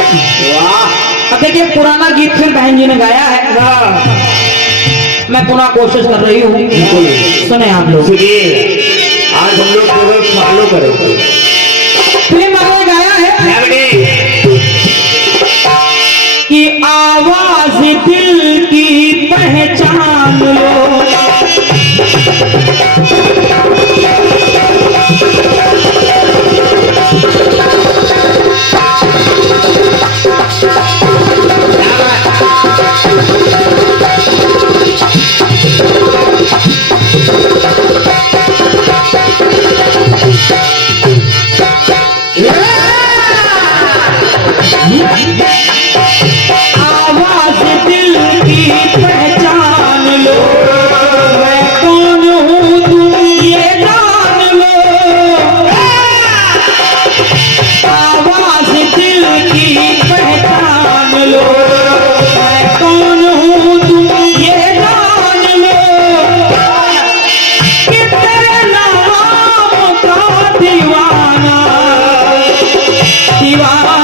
वाह। अब देखिए पुराना गीत फिर बहन जी ने गाया है, मैं पुनः कोशिश कर रही हूँ, सुने आप लोग। आज हम लोग केवल फॉलो करेंगे। फिल्म वाले गाया है कि आवाज दिल की पहचान लो, आवाज दिल की पहचान लो, मैं कौन हूँ तुम ये जान लो, आवाज दिल की पहचान लो, मैं कौन हूँ तुम ये जान लो, कि तेरे नाम का दीवाना दीवाना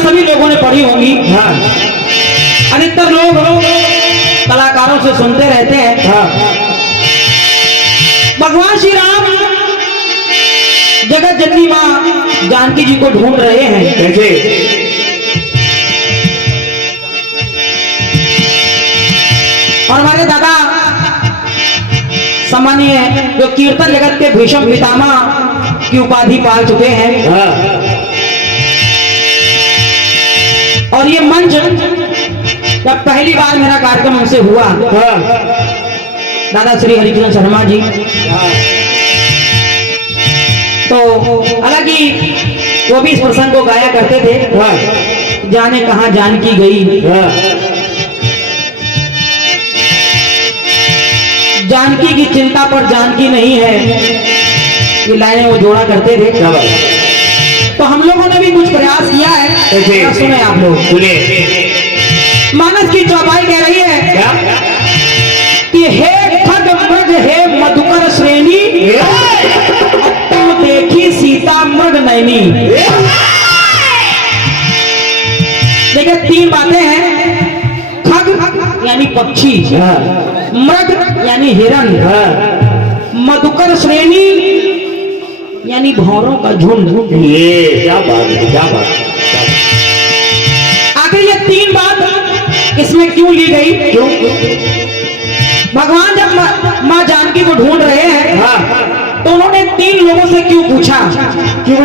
सभी लोगों ने पढ़ी होंगी। हाँ। अधिकतर लोग कलाकारों से सुनते रहते हैं। हाँ। भगवान श्री राम जगत जननी मां जानकी जी को ढूंढ रहे हैं। कैसे? और हमारे दादा सम्मानीय जो कीर्तन जगत के भीष्म पितामह की उपाधि पाल चुके हैं। हाँ। और ये मंच जब पहली बार मेरा कार्यक्रम उनसे हुआ, दादा श्री हरिकृष्ण शर्मा जी, तो हालांकि वो भी इस प्रसंग को गाया करते थे, जाने कहां जानकी गई, जानकी की चिंता पर जानकी नहीं है, ये लाइनें वो जोड़ा करते थे। तो हम लोगों ने भी कुछ प्रयास किया है, सुने आप लोग। मानस की चौपाई कह रही है क्या? कि हे खग मृग हे मधुकर श्रेणी, तुम देखी सीता मृग नैनी। देखिए तीन बातें हैं, खग यानी पक्षी, मृग यानी हिरण, मधुकर श्रेणी यानी भौरों का झुंड। ये क्या बात है, क्या बात। आखिर ये तीन बात इसमें क्यों ली गई? क्यों? भगवान जब मां जानकी को ढूंढ रहे हैं, तो उन्होंने तीन लोगों से क्यों पूछा? क्यों?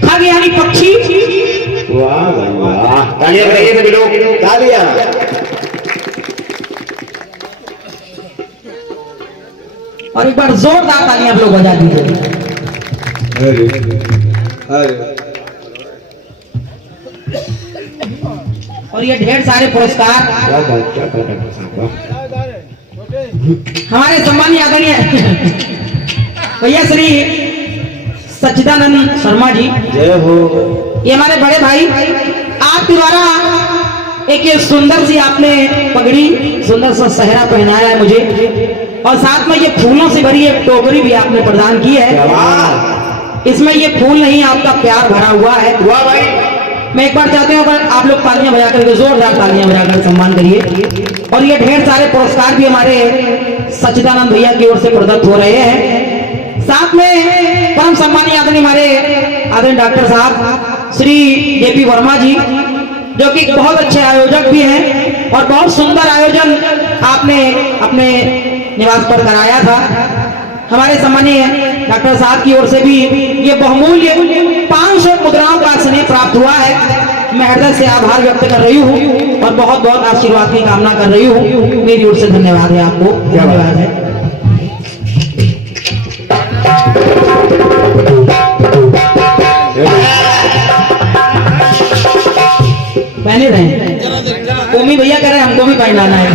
खग यानी पक्षी। वाह वाह, तालियां बजाइए सभी लोग, तालियां। और एक बार जोरदार तालियां आप लोग बजा दीजिए। और ये ढेर सारे पुरस्कार हमारे सम्मानीय आदरणीय भैया श्री सच्चिदानंद शर्मा जी, जय हो। ये हमारे बड़े भाई, आपके द्वारा एक ये सुंदर सी आपने पगड़ी, सुंदर सा सहरा पहनाया है मुझे, और साथ में ये फूलों से भरी एक टोकरी भी आपने प्रदान की है। इसमें ये फूल नहीं, आपका प्यार भरा हुआ है। वाह भाई। मैं एक बार चाहते हूँ आप लोग तालियां बजा करके, जोरदार तालियां बजाकर सम्मान करिए। और ये ढेर सारे पुरस्कार भी हमारे सच्चिदानंद भैया की ओर से प्रदत्त हो रहे हैं। साथ में परम सम्मानीय आदरणीय हमारे आदरणीय डॉक्टर साहब श्री जेपी वर्मा जी, जो कि बहुत अच्छे आयोजक भी हैं और बहुत सुंदर आयोजन आपने अपने निवास पर कराया था। हमारे सम्मानीय डॉक्टर साहब की ओर से भी ये बहुमूल्य 500 मुद्राओं का स्नेह प्राप्त हुआ है। मैं हृदय से आभार व्यक्त कर रही हूँ और बहुत बहुत आशीर्वाद की कामना कर रही हूँ। मेरी ओर से धन्यवाद है आपको, धन्यवाद है। पहने रहे ओमी भैया कह रहे हैं हमको भी पहनाना है।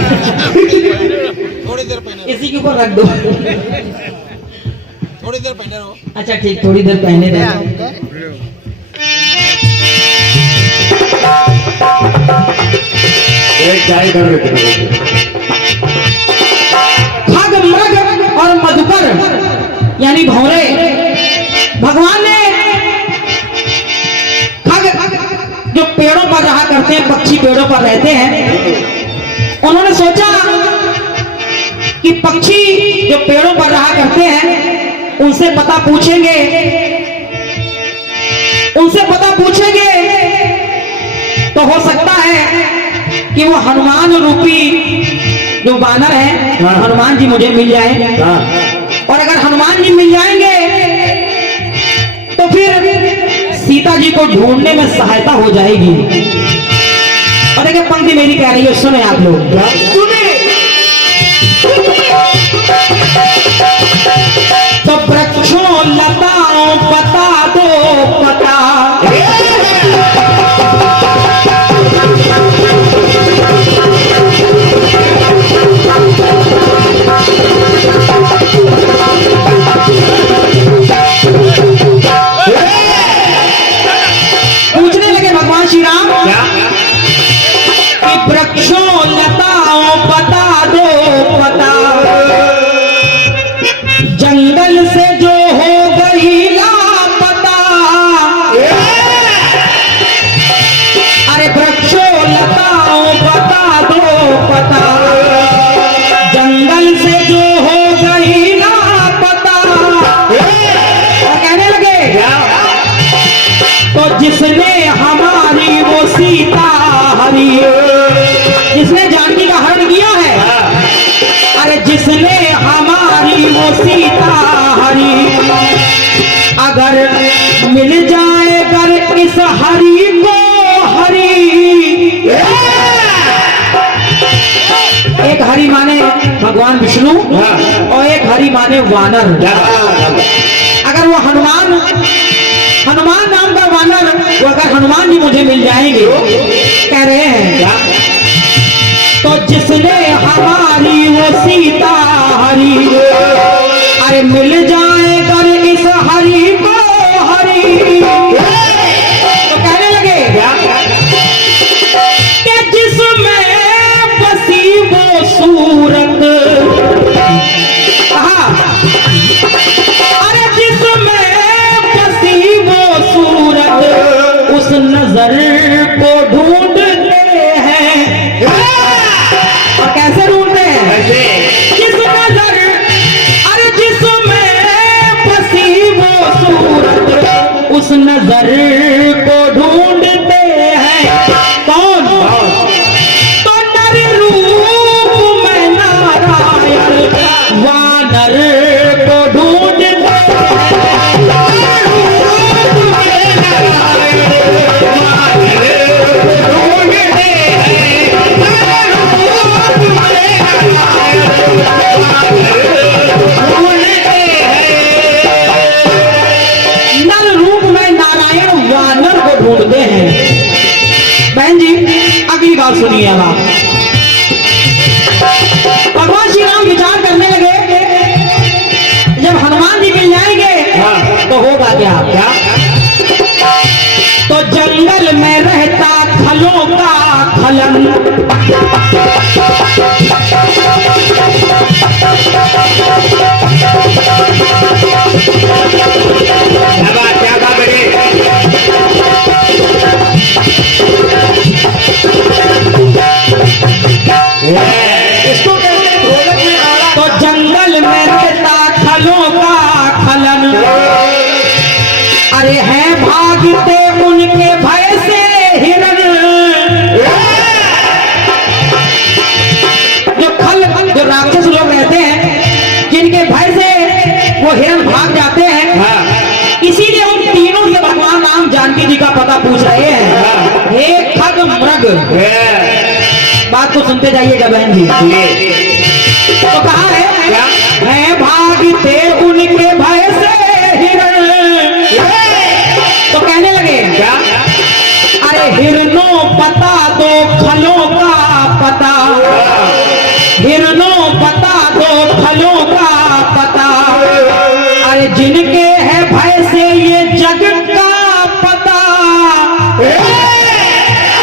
थोड़ी देर पहने इसी के ऊपर रख दो। थोड़ी देर पहने रहो। अच्छा ठीक, थोड़ी देर पहने रहे। एक चाय कर लेते हैं। खग मृग और मधुकर यानी भौरे, भगवान ने खग जो पेड़ों पर रहा करते हैं, पक्षी पेड़ों पर रहते हैं, उन्होंने सोचा कि पक्षी जो पेड़ों पर रहा करते हैं उनसे पता पूछेंगे, उनसे पता पूछेंगे तो हो सकता है कि वो हनुमान रूपी जो वानर है, हाँ। हनुमान जी मुझे मिल जाए। हाँ, और अगर हनुमान जी मिल जाएंगे तो फिर सीता जी को ढूंढने में सहायता हो जाएगी। और देखिए पंक्ति मेरी कह रही है, सुने आप लोग। क्या? तो वृक्षों लताओं बता दो पता, पूछने लगे भगवान श्री राम क्या? कि वृक्षों लताओं बता दो पता, जंगल से जो हो गई लापता। अरे वृक्षों लताओं बता दो पता, जंगल से जो हो गई लापता। और कहने लगे तो जिसने हमारी वो सीता हरी, जिसने जानकी का हरण किया है, अरे जिसने हमारी वो सीता हरी, अगर मिल जाए अगर इस हरी को हरी। एक हरि माने भगवान विष्णु और एक हरि माने वानर। अगर वो हनुमान नाम का वानर, वो अगर हनुमान जी मुझे मिल जाएंगे, कह रहे हैं तो जिसने हमारी वो सीता हरी, अरे मिल जाए कर इस हरी को हरी। तो कहने लगे कि जिसमें बसी वो सूरत, कहा अरे जिसमें बसी वो सूरत, उस नजर को ढूंढते हैं। और कैसे ढूंढते हैं? किस नजर, अरे जिसमें बसी वो सूरत, उस नजर को ढूंढते हैं। कौन? तो नर रूप में नारायण वानर को ढूंढते हैं। नर रूप में नारायण वानर को ढूंढते हैं। नर रूप में नारायण ढूंढते हैं। नर रूप में नारायण वानर को ढूंढते हैं। बहन जी अगली बात सुनिए। अब भगवान श्री राम विचार करने लगे, जब हनुमान जी मिल जाएंगे तो होगा क्या? तो जंगल में रहता खलों का खलन, क्या कहा बेटे? इसको कहते हैं ढोलक में आड़ा। तो जंगल में रहता खलों का खलन, अरे हैं भागते उनके भय से हिरण। जो खल हिरण भाग जाते हैं, हाँ इसीलिए उन तीनों से भगवान राम जानकी जी का पता पूछ रहे हैं। हे खग मृग, बात को सुनते जाइएगा बहन जी। तो कहा है क्या? मैं भागते उनके भय से हिरण, तो कहने लगे क्या? अरे हिरणों पता दो खलों का पता, हिरणों पता दो खलों का पता, अरे जिनके है भय से ये जग का पता।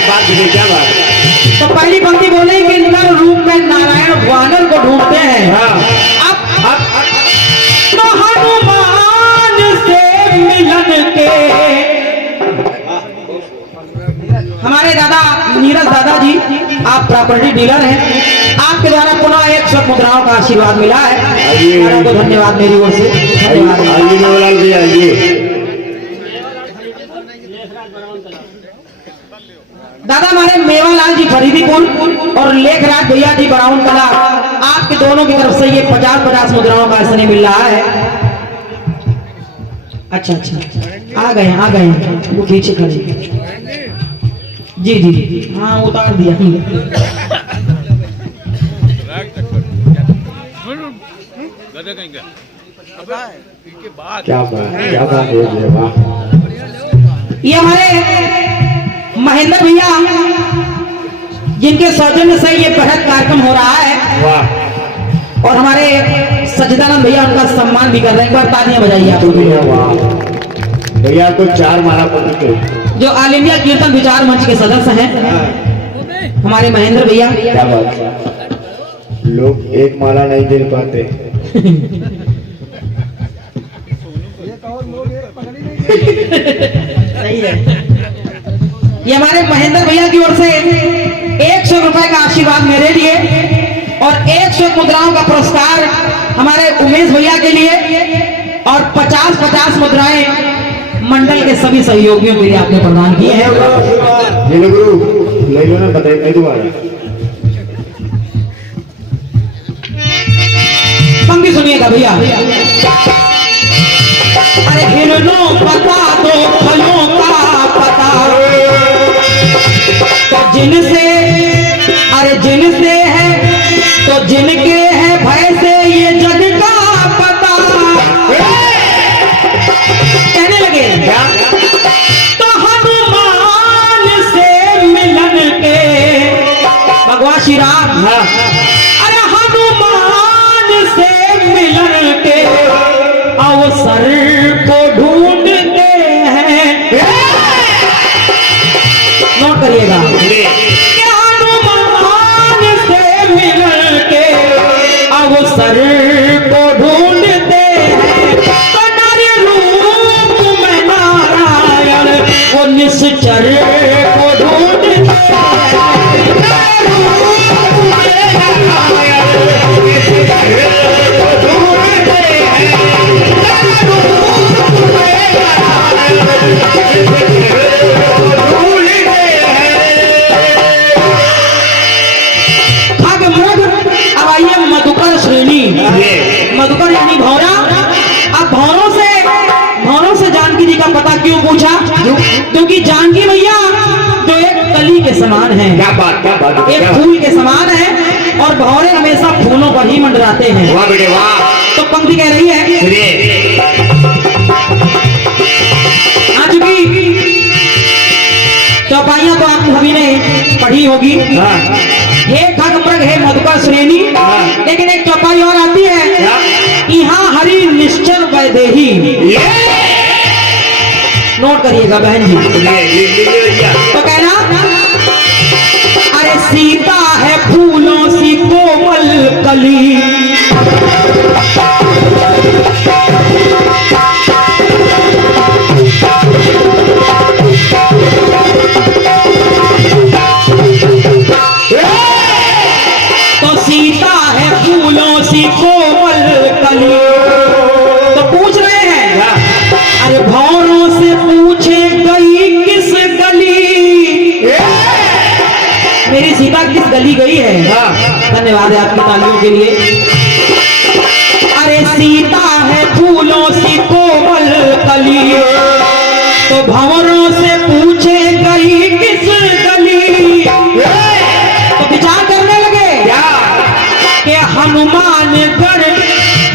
बात है, क्या बात है? तो पहली पंक्ति बोले कि नर रूप में नारायण वानर को ढूंढते हैं। हाँ अब तो हनुमान से मिलन के हमारे दादा नीरज दादा जी, आप प्रॉपर्टी डीलर हैं, आपके द्वारा पुनः 100 मुद्राओं का आशीर्वाद मिला है। आपको धन्यवाद मेरी ओर से, धन्यवाद। आइए नवलाल जी, आइए। दादा हमारे मेवालाल जी फरीदीपुर और लेखराज भैया जी बराउन कला, आपके दोनों की तरफ से ये 50-50 मुद्राओं का स्नेह मिल रहा है। अच्छा अच्छा, आ गए वो पीछे खड़े। जी जी हाँ, उतार दिया। क्या बात है, वाह। ये हमारे महेंद्र भैया जिनके सौजन्य से ये बृहद कार्यक्रम हो रहा है, वाह। और हमारे सच्चिदानंद भैया उनका सम्मान भी कर रहे हैं। एक बार तालियां बजाइए आप। वाह भैया को 4 माला पत्र के जो ऑल इंडिया कीर्तन विचार मंच के सदस्य हैं हमारे महेंद्र भैया। क्या बात है, लोग 1 माला नहीं दे पाते। सही है। ये हमारे महेंद्र भैया की ओर से 100 रुपए का आशीर्वाद मेरे लिए और 100 मुद्राओं का पुरस्कार हमारे उमेश भैया के लिए और 50-50 मुद्राएं मंडल के सभी सहयोगियों के लिए आपने प्रदान किए हैं। ले लो गुरु, ले लो ना, बताइए दोबारा। पंक्ति सुनिएगा भैया। अरे हिरणों पता दो फलों का पता, तो जिनसे अरे जिनसे है तो जिनके है भय से ये जग का पता। कहने लगे तो हनुमान से मिलन के, भगवान श्री राम, अरे हनुमान से मिलन के अवसर को ढूंढते हैं। नोट करिएगा, हनुमान से मिलन के अवसर को ढूंढते हैं। तो नर रूप में नारायण वो निश्चर को ढूंढते हैं। नर रूप में नारायण निश्चर को ढूंढते हैं। अब आइए मधुकर श्रेणी, मधुकर यानी भौरा। अब भौरों से जानकी जी का पता क्यों पूछा? क्योंकि जानकी भैया जो एक कली के समान है, क्या बात, एक फूल के समान है, और भौरे हमेशा फूलों पर ही मंडराते हैं। वाह बेटे वाह। तो पंक्ति कह रही है, आ चुकी चौपाइयां तो आप सभी ने पढ़ी होगी। हे खग मृग हे मधुकर श्रेणी, लेकिन एक चौपाई और आती है, यहाँ हरि निश्चल वैदेही। नोट करिएगा बहन जी। तो कहना, अरे सीता है फूलों सी कोमल कली, तो सीता है फूलों सी कोमल कली। तो पूछ रहे हैं, अरे भौरों से पूछे गई किस गली, मेरी सीता किस गली गई है? धन्यवाद है आपकी तालियों के लिए। अरे सीता है फूलों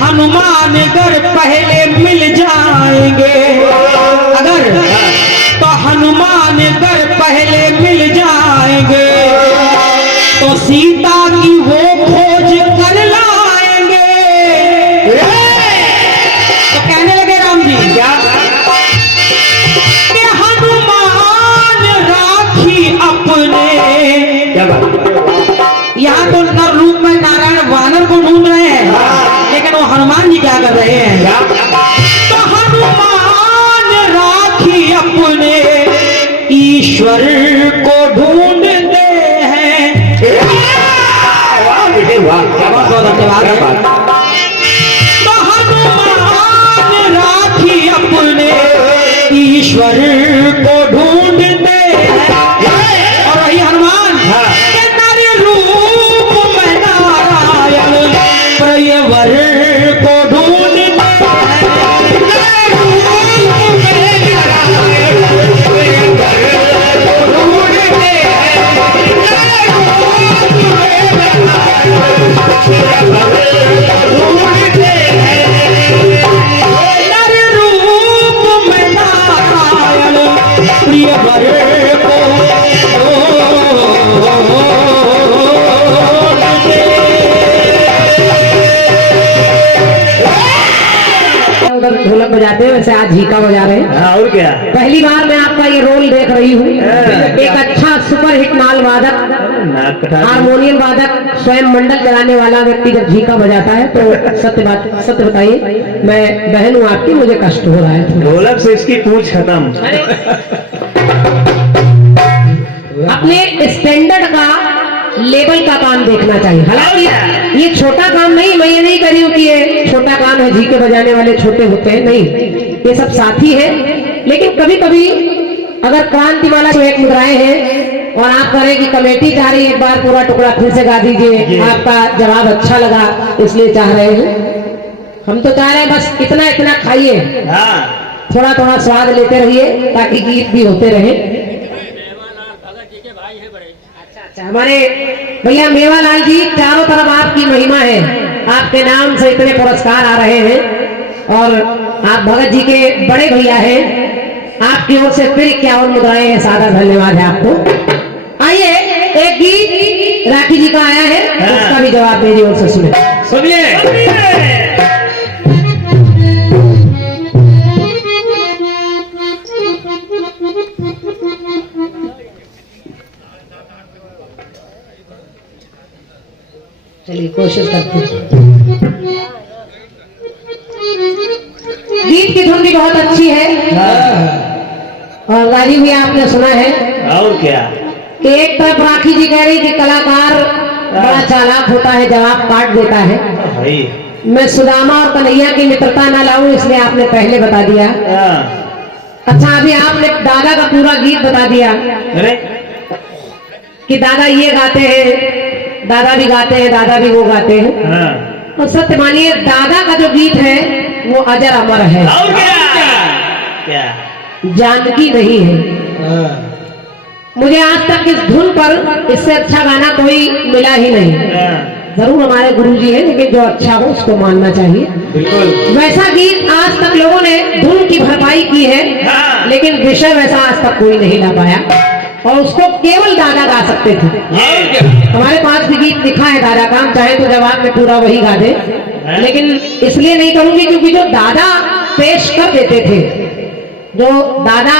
हनुमानगढ़ पहले मिल जाएंगे, अगर तो हनुमानगढ़ पहले मिल जाएंगे, तो सीता की वो खोज कर लाएंगे। तो कहने लगे राम जी क्या कि हनुमान राखी अपने, क्या बात। यहाँ तो नर रूप में नारायण वानर को ढूंढ रहे हैं, लेकिन वो हनुमान जी क्या कर रहे हैं? तो हनुमान राखी अपने ईश्वर को ढूंढते हैं। वाह क्या बात, धन्यवाद। क्या बात। तो हनुमान राखी अपने ईश्वर को ढूंढते हैं, और वही हनुमान के नर रूप में नारायण प्रियवर को ढूंढते हैं। नर रूप में नारायण प्रियवर को उधर ढोलक बजाते हैं, वैसे आज झीका बजा रहे हैं। हाँ, और क्या। पहली बार मैं आपका ये रोल देख रही हूँ। एक अच्छा सुपरहिट नाल वादक, नाक कटा हारमोनियम वादक, स्वयं मंडल चलाने वाला व्यक्ति जब झीका बजाता है तो सत्य बताइए, मैं बहन हूँ आपकी, मुझे कष्ट हो रहा है। ढोलक से इसकी पूछ खत्म। अपने स्टैंडर्ड का लेवल का काम देखना चाहिए। हालांकि ये छोटा काम नहीं, मैं ये नहीं कर रही हूँ कि ये छोटा काम है, झीके बजाने वाले छोटे होते हैं, नहीं, ये सब साथी है। लेकिन कभी कभी अगर क्रांतिमाला की एक मुद्राएं हैं और आप करें कि कमेटी चाह रही, एक बार पूरा टुकड़ा फिर से गा दीजिए, आपका जवाब अच्छा लगा इसलिए चाह रहे हैं। हम तो चाह रहे हैं बस इतना इतना खाइए, हाँ, थोड़ा थोड़ा स्वाद लेते रहिए ताकि गीत भी होते रहे। अच्छा, हमारे भैया मेवालाल जी, चारों तरफ आपकी महिमा है, आपके नाम से इतने पुरस्कार आ रहे हैं और आप भगत जी के बड़े भैया हैं। आपकी ओर से फिर 51 मुद्राएं हैं, सादा धन्यवाद है आपको। आइए एक गीत राखी जी का आया है, उसका भी जवाब मेरी ओर से सुने। सुनिए। चलिए कोशिश करते हैं। गीत की धुन भी बहुत अच्छी है और राजीव भी आपने सुना है और क्या। कि एक तरफ राखी जी कह रही कि कलाकार बड़ा चालाक होता है, जवाब काट देता है। भाई मैं सुदामा और कन्हैया की मित्रता न लाऊं इसलिए आपने पहले बता दिया। अच्छा, अभी आपने दादा का पूरा गीत बता दिया अरे कि दादा ये गाते हैं, दादा भी गाते हैं, दादा भी वो गाते हैं। हाँ। और सत्य मानिए दादा का जो गीत है वो अजर अमर है, और क्या। क्या। जानकी नहीं है। मुझे आज तक इस धुन पर इससे अच्छा गाना कोई मिला ही नहीं। जरूर हमारे गुरुजी हैं, लेकिन जो अच्छा हो उसको मानना चाहिए। बिल्कुल। वैसा गीत आज तक लोगों ने धुन की भरपाई की है, हाँ। लेकिन विषय वैसा आज तक कोई नहीं ला पाया और उसको केवल दादा गा सकते थे। हमारे पास भी गीत लिखा है दादा का, चाहे तो जवाब में पूरा वही गा दे, लेकिन इसलिए नहीं करूंगी क्योंकि जो दादा पेश कर देते थे, जो दादा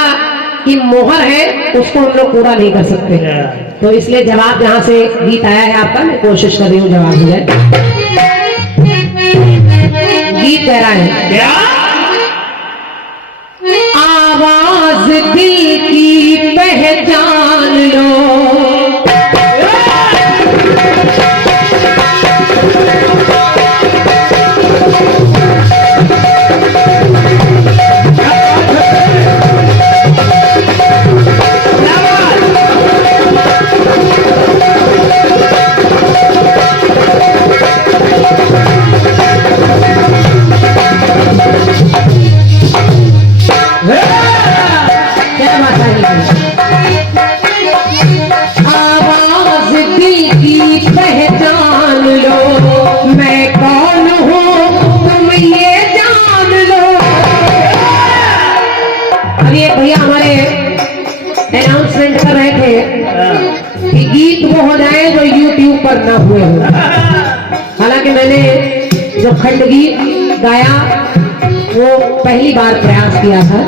की मोहर है, उसको हम लोग पूरा नहीं कर सकते। तो इसलिए जवाब जहां से गीत आया है आपका, मैं कोशिश कर रही हूँ जवाब हो जाए। गीत कह रहा है क्या। आवाज दिल की पहचान लो, जो खंडगीत गाया वो पहली बार प्रयास किया था।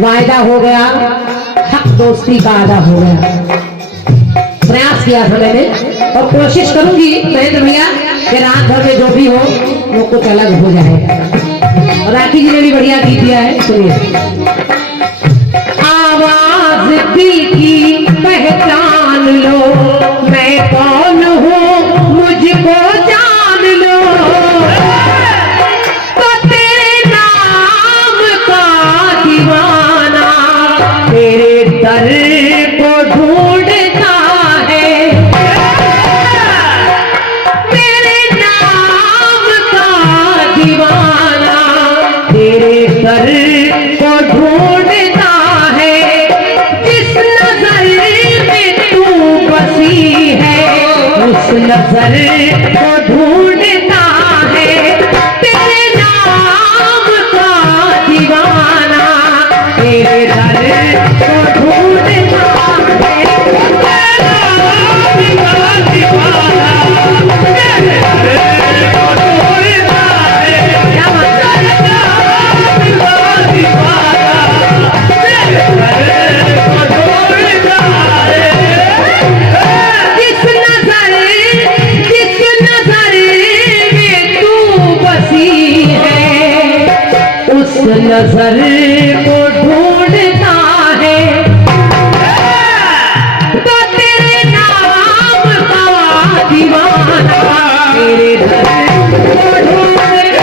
वायदा हो गया, हक दोस्ती का आदा हो गया, प्रयास किया था मैंने और कोशिश करूंगी महेंद्र भैया कि रात भर में जो भी हो वो कुछ अलग हो जाएगा। और राखी जी ने भी बढ़िया गीत दिया है, सुनिए। आवाज दिल की पहचान लो, मैं कौन हूँ मुझको जान लो, तो तेरे नाम का दीवाना तेरे दर को ढूंढता है, तेरे नाम का दीवाना तेरे दर को ढूंढता है, जिस नजर में तू बसी है उस नजर को ढूंढता है, तेरे नाम का दीवाना तेरे दर को ढूंढता है, क्या जिस नजर में तू बसी है उस नजर को ढूंढता है, तो तेरे नाम का दीवाना तेरे दर को ढूंढता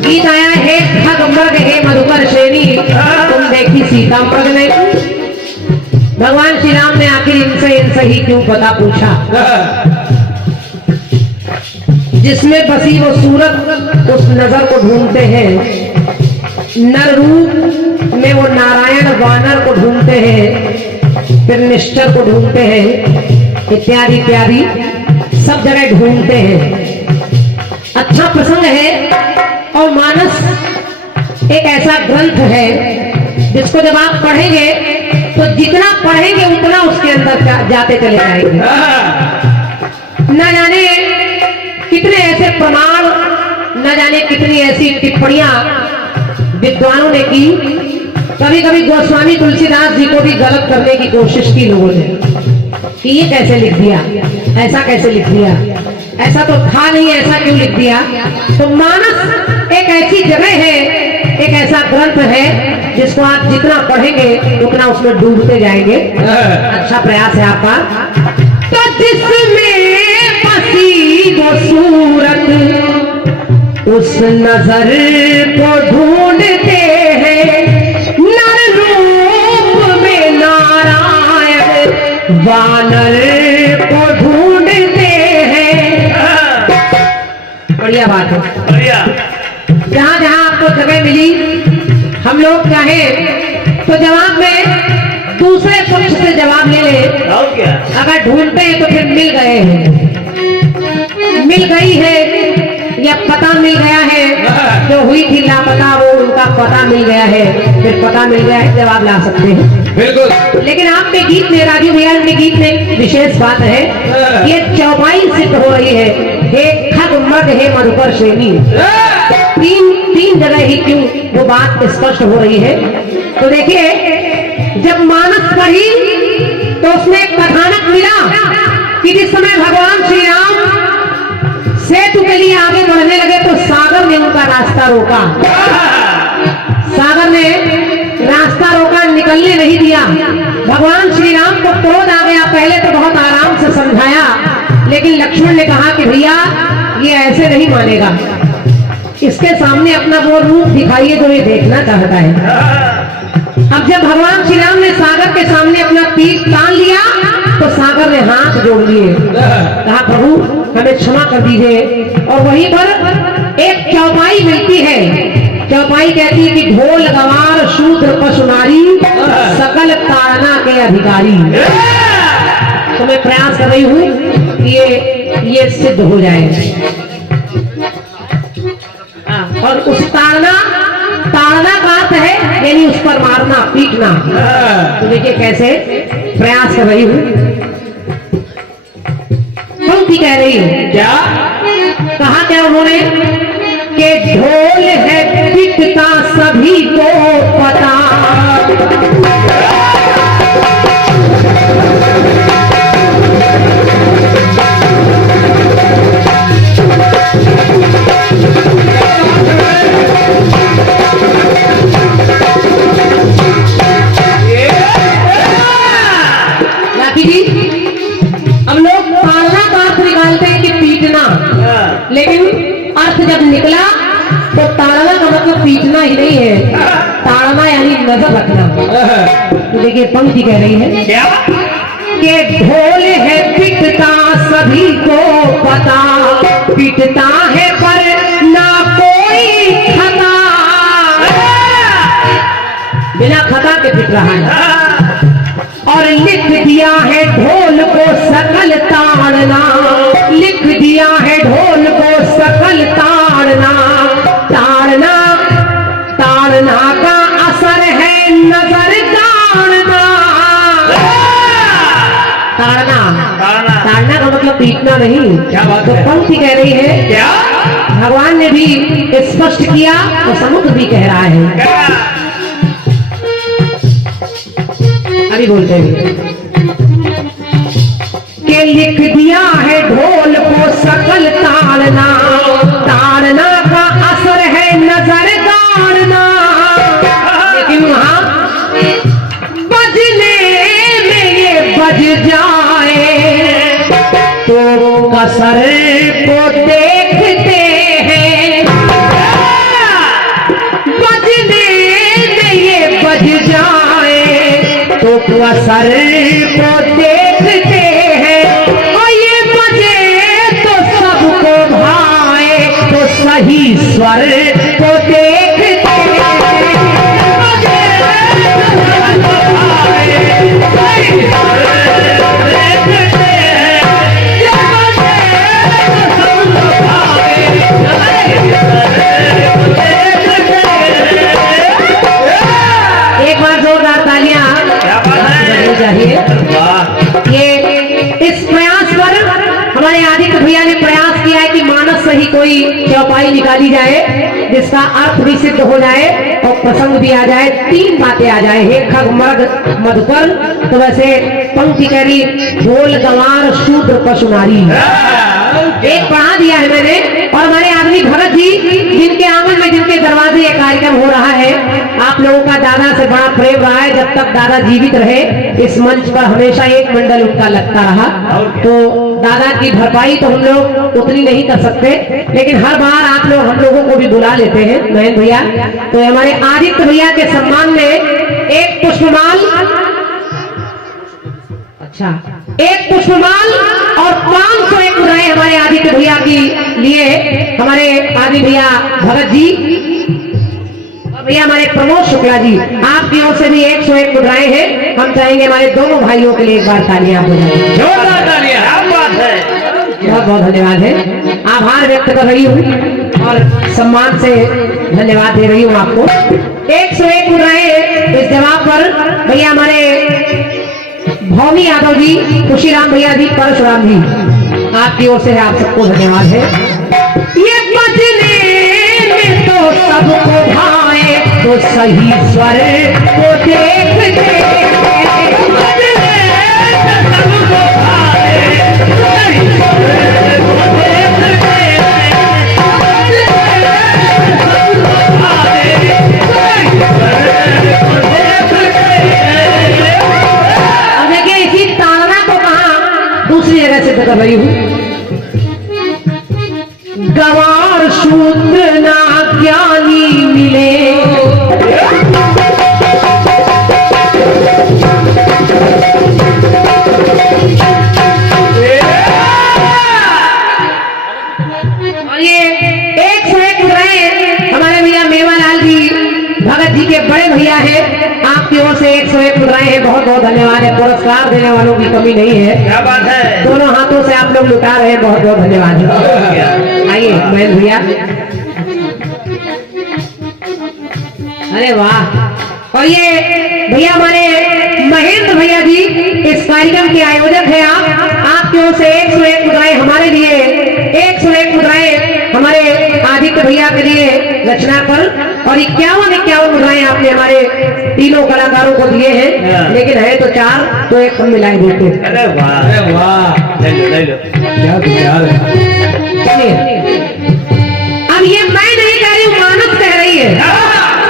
गीत आया है खग मृग हे मधुकर श्रेणी तुम देखी सीता मृग ने। भगवान श्री राम ने आखिर इनसे ही क्यों पता पूछा। जिसमें बसी वो सूरत उस नजर को ढूंढते हैं, नर रूप में वो नारायण वानर को ढूंढते हैं, फिर निश्चर को ढूंढते हैं, इत्यादि इत्यादि सब जगह ढूंढते हैं। अच्छा प्रसंग है और मानस एक ऐसा ग्रंथ है जिसको जब आप पढ़ेंगे तो जितना पढ़ेंगे उतना उसके अंदर जाते चले जाएंगे। न जाने कितने ऐसे प्रमाण, न जाने कितनी ऐसी टिप्पणियां विद्वानों ने की। कभी कभी गोस्वामी तुलसीदास जी को भी गलत करने की कोशिश की लोगों ने कि ये कैसे लिख दिया, ऐसा कैसे लिख दिया, ऐसा तो था नहीं, ऐसा क्यों लिख दिया। तो मानस एक ऐसी जगह है, एक ऐसा ग्रंथ है जिसको आप जितना पढ़ेंगे उतना उसमें डूबते जाएंगे। अच्छा प्रयास है आपका। तो जिसमें बसी वो सूरत उस नजर को ढूंढते हैं, नर रूप में नारायण वानर को ढूंढते हैं। बढ़िया बात है, बढ़िया। जहां जहां आपको जगह मिली हम लोग चाहे तो जवाब में दूसरे पक्ष से जवाब ले ले। और क्या? अगर ढूंढते हैं तो फिर मिल गए हैं, मिल गई है या पता मिल गया है, जो हुई थी लापता वो उनका पता मिल गया है, फिर पता मिल गया है जवाब ला सकते हैं। बिल्कुल। लेकिन आपके गीत में, राजू भैया के गीत में विशेष बात है, ये चौपाई सिद्ध हो रही है। हे खग मृग हे मधुकर श्रेणी, तीन जगह ही क्यों वो बात स्पष्ट हो रही है। तो देखिए जब मानस पढ़ी तो उसमें एक कथानक मिला कि जिस समय भगवान श्री राम सेतु के लिए आगे बढ़ने लगे तो सागर ने उनका रास्ता रोका। सागर ने रास्ता रोका, निकलने नहीं दिया। भगवान श्री राम को क्रोध आ गया। पहले तो बहुत आराम से समझाया, लेकिन लक्ष्मण ने कहा कि भैया ये ऐसे नहीं मानेगा, इसके सामने अपना वो रूप दिखाइए जो ये देखना चाहता है। अब जब भगवान श्री राम ने सागर के सामने अपना तीर तान लिया तो सागर ने हाथ जोड़ लिए, कहा प्रभु हमें क्षमा कर दीजिए। और वहीं पर एक चौपाई मिलती है। चौपाई कहती है कि ढोल गवार शूद्र पशु नारी सकल ताड़ना के अधिकारी। तो मैं प्रयास कर रही हूँ कि ये सिद्ध हो जाए। और उस ताड़ना का अर्थ है यानी उस पर मारना, पीटना। तो देखिए कैसे प्रयास कर रही हूँ। पंक्ति कह रही हूँ, क्या कहा क्या उन्होंने कि ढोल है पिटता सभी को पता, हम लोग ताड़ना का अर्थ निकालते हैं कि पीटना, लेकिन अर्थ जब निकला तो ताड़ना का मतलब पीटना ही नहीं है, ताड़ना यानी नजर रखना। तो देखिए पंक्ति कह रही है क्या कि ढोल है पिटता सभी को पता, पिटता है पर ना कोई खता, बिना खता के पिट रहा है। और लिख दिया है ढोल को सकल ताड़ना, लिख दिया है ढोल को सकल ताड़ना, ताड़ना ताड़ना का असर है नजर ताड़ना। ताड़ना ताड़ना का मतलब पीटना नहीं। क्या बात तो है? पंक्ति कह रही है, क्या भगवान ने भी स्पष्ट किया और समुद्र भी कह रहा है। अभी बोलते हैं कि लिख दिया है ढोल को सकल ताड़ना, ताड़ना का असर है नजर ताड़ना। लेकिन वहां बजने में ये बज जाए तो कसर को देखते हैं, बजने में ये बज जाए तो असर को देखते हैं, और ये बजे तो सबको भाए तो सही स्वर को देखते हैं। एक बार जोरदार तालियां चाहिए। ये इस प्रयास पर हमारे आदित्य भैया ने प्रयास किया है कि मानस से ही कोई चौपाई निकाली जाए जिसका अर्थ भी सिद्ध हो जाए और प्रसंग भी आ जाए, तीन बातें आ जाए, हे खग मर्ग मधुकर। तो वैसे पंक्ति कह रही ढोल गंवार शूद्र पशु नारी, एक पढ़ा दिया है मैंने। और हमारे आदमी भगत जी जिनके आंगन में जिनके दरवाजे ये कार्यक्रम हो रहा है, आप लोगों का दादा से बड़ा प्रेम रहा है। जब तक दादा जीवित रहे इस मंच पर हमेशा एक मंडल उनका लगता रहा। तो दादा की भरपाई तो हम लोग उतनी नहीं कर सकते, लेकिन हर बार आप लोग हम लोगों को भी बुला लेते हैं महेंद्र भैया। तो हमारे आदित्य भैया के सम्मान में एक पुष्पमाल, अच्छा एक पुष्पमाल और 501 मुद्राएं हमारे आदित्य भैया की लिए हमारे आदि भैया भगत जी और भैया हमारे प्रमोद शुक्ला जी, आपकी ओर से भी 101 मुद्राएं हैं। हम चाहेंगे हमारे दोनों भाइयों के लिए एक बार तालियां बजाएं। जोरदार तालियां, क्या बात है। बहुत बहुत धन्यवाद है, आभार व्यक्त कर रही हूँ और सम्मान से धन्यवाद दे रही हूँ आपको। 101 मुद्राएं इस जवाब पर भैया हमारे भौमी यादव जी, खुशीराम भैया जी, परशुराम जी, आपकी ओर से आप सबको धन्यवाद है। ये बजने में तो सबको भाए तो सही स्वर को देखते हैं, बजने में सबको भाए सही स्वर को देखते हैं, बजने में सबको भाए सही स्वर को देखते हैं। अब देखिए इसी ताड़ना को कहा दूसरी जगह से बता रही हूं, गंवार शूद्र ना ज्ञानी मिले, और ये 101 मुद्राएं हमारे भैया मेवालाल जी भगत जी के बड़े भैया हैं, आपकी ओर से 101 मुद्राएं हैं। बहुत बहुत धन्यवाद है पुरस्कार देने लुटाने वालों की कमी नहीं है। क्या बात है। दोनों हाथों से आप लोग लुटा रहे हैं, बहुत बहुत धन्यवाद। आइए महेंद्र भैया। अरे वाह। और ये भैया हमारे महेंद्र भैया जी इस कार्यक्रम के आयोजक है। आपकी ओर से 101 मुद्राएं हमारे लिए, 101 मुद्राएं हमारे आदित्य भैया के लिए रचनाफल, और 51 मुद्राएं आपने हमारे तीनों कलाकारों को दिए हैं, लेकिन है तो 4, तो एक हम मिलाए देते। अरे वाह, अरे वाह, ले लो क्या विचार है। चलिए, अब ये मैं नहीं कह रही हूँ, मानस कह रही है,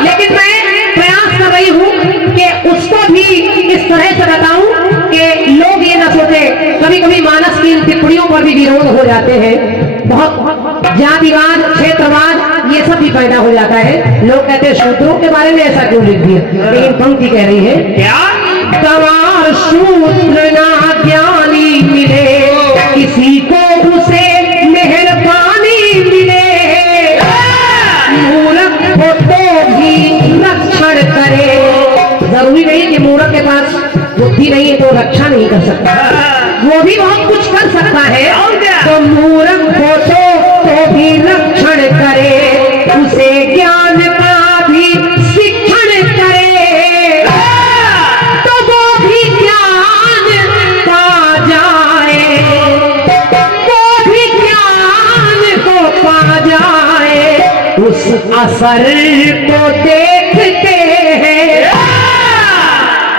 लेकिन मैं प्रयास कर रही हूँ कि उसको भी इस तरह से बताऊं कि लोग ये न सोचे। कभी कभी मानस की इन टिप्पणियों पर भी विरोध हो जाते हैं, बहुत जातिवाद, क्षेत्रवाद ये सब भी पैदा हो जाता है। लोग कहते हैं शूद्रों के बारे में ऐसा क्यों लिख दिया, लेकिन पंक्ति कह रही है क्या। गंवार शूद्र ना ज्ञानी मिले, किसी को उसे मेहरबानी मिले, मूर्ख हो तो भी रक्षण करे। जरूरी नहीं कि मूर्ख के पास बुद्धि नहीं है तो रक्षा नहीं कर सकता, वो भी बहुत कुछ कर सकता है। तो मूर्ख हो तो भी रक्षण करे, उसे ज्ञान का भी शिक्षण करे, तो वो भी ज्ञान पा जाए, वो भी ज्ञान को पा जाए, उस असर को देखते हैं।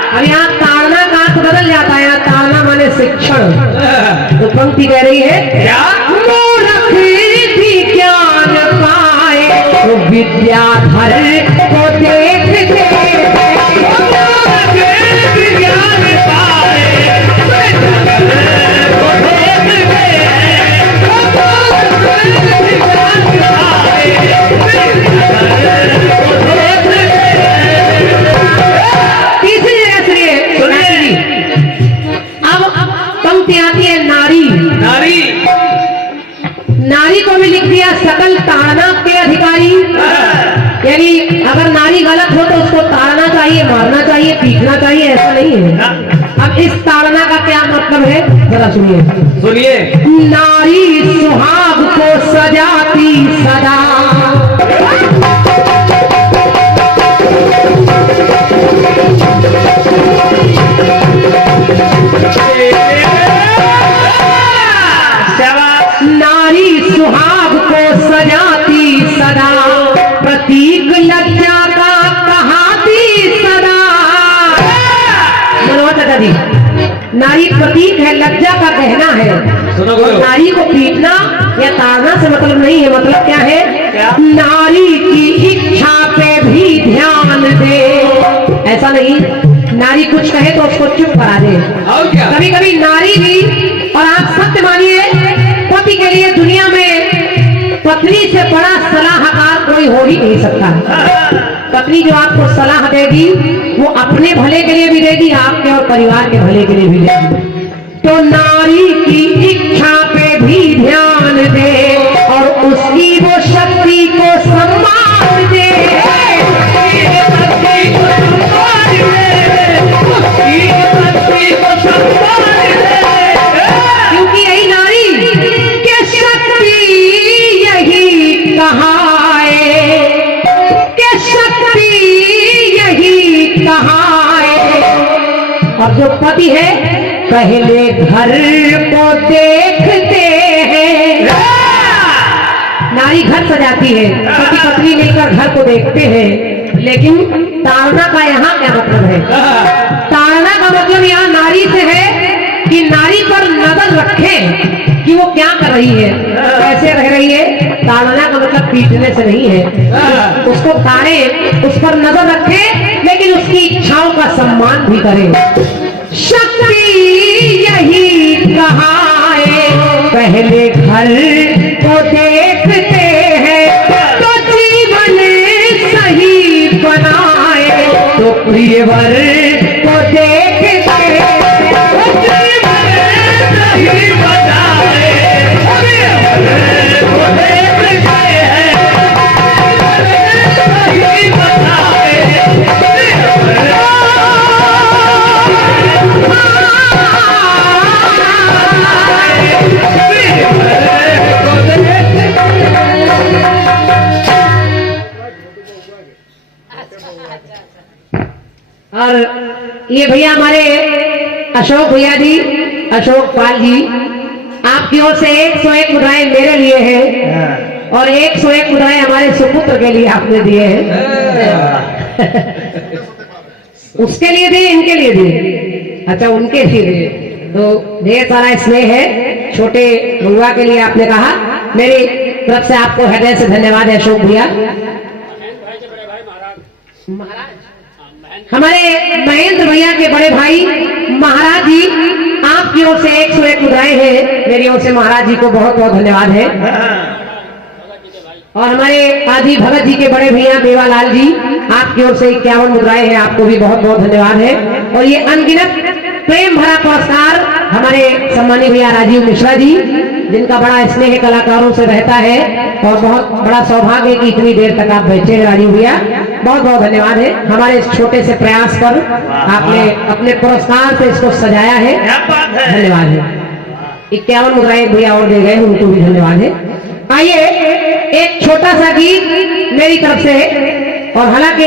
अब यहाँ ताड़ना का अर्थ बदल जाता है, यहाँ ताड़ना माने शिक्षण। तो पंक्ति कह रही है क्या। मूर्ख भी ज्ञान पाए, तो विद्याधर को देखते हैं। मूर्ख भी ज्ञान पाए, तीसरी जगह सुनिए, अब पंक्ति आती है नारी। नारी। नारी को भी लिख दिया सकल ताड़ना के अधिकारी। यानी अगर नारी गलत हो तो उसको ताड़ना चाहिए, मारना चाहिए, पीटना चाहिए, ऐसा नहीं है। अब इस ताड़ना का क्या मतलब है, जरा सुनिए। सुनिए। नारी सुहाग को सजाती सदा, नारी सुहाग को सजाती सदा, प्रतीक लज्जा का कहाती सदा। मनोहर दादा जी, नारी प्रतीक है, लज्जा का गहना है। और नारी को पीटना या ताड़ना से मतलब नहीं है। मतलब क्या है, नारी की इच्छा पे भी ध्यान दे। ऐसा नहीं नारी कुछ कहे तो उसको चुप करा दे। कभी कभी नारी भी, और आप सत्य मानिए, पति के लिए दुनिया में पत्नी से बड़ा सलाहकार कोई हो ही नहीं सकता। पत्नी जो आपको सलाह देगी वो अपने भले के लिए भी देगी, आपके और परिवार के भले के लिए भी देगी। तो नारी की इच्छा पे भी ध्यान दे और उसकी वो शक्ति को सम्मान दे। क्योंकि यही नारी के शक्ति यही कहाए, के शक्ति यही कहाए। और जो पति है पहले घर को देखते हैं। नारी घर सजाती है, पति पत्नी मिलकर घर को देखते हैं। लेकिन ताड़ना का यहाँ क्या मतलब है? ताड़ना का मतलब यहाँ नारी से है कि नारी पर नजर रखें कि वो क्या कर रही है, कैसे रह रही है। ताड़ना का मतलब पीटने से नहीं है, उसको ताड़े, उस पर नजर रखें, लेकिन उसकी इच्छाओं का सम्मान भी करें। शक्ति यही कहाए, पहले घर को देखते हैं तो जीवन सही बनाए, तो प्रियवर को देखते हैं तो जीवन सही बनाए, प्रियवर को देखते हैं सही बनाए। भैया हमारे अशोक भैया जी, अशोक पाल जी, आपकी ओर से 101 मुद्राएं मेरे लिए हैं और 101 मुद्राएं हमारे सुपुत्र के लिए आपने दिए हैं। उसके लिए दिए, इनके लिए दिए? अच्छा, उनके लिए दिए। तो ढेर सारा स्नेह है छोटे बुआ के लिए आपने कहा। मेरी तरफ से आपको हृदय से धन्यवाद है अशोक भैया। हमारे महेंद्र भैया के बड़े भाई महाराज जी, आपकी ओर से 101 मुद्राएं हैं, मेरी ओर से महाराज जी को बहुत बहुत धन्यवाद है। और हमारे आदि भगत जी के बड़े भैया मेवालाल जी, आपकी ओर से 51 मुद्राएं हैं, आपको भी बहुत बहुत धन्यवाद है। और ये अनगिनत प्रेम भरा पुरस्कार हमारे सम्मानित भैया राजीव मिश्रा जी, जिनका बड़ा स्नेह कलाकारों से रहता है और बहुत बड़ा सौभाग्य कि इतनी देर तक आप बैठे हैं राजीव भैया, बहुत बहुत धन्यवाद है। हमारे इस छोटे से प्रयास पर आपने अपने पुरस्कार से इसको सजाया है, धन्यवाद है। 51 मुद्राएं भैया और दे गए, उनको भी धन्यवाद है। आइए एक छोटा सा गीत मेरी तरफ से, और हालांकि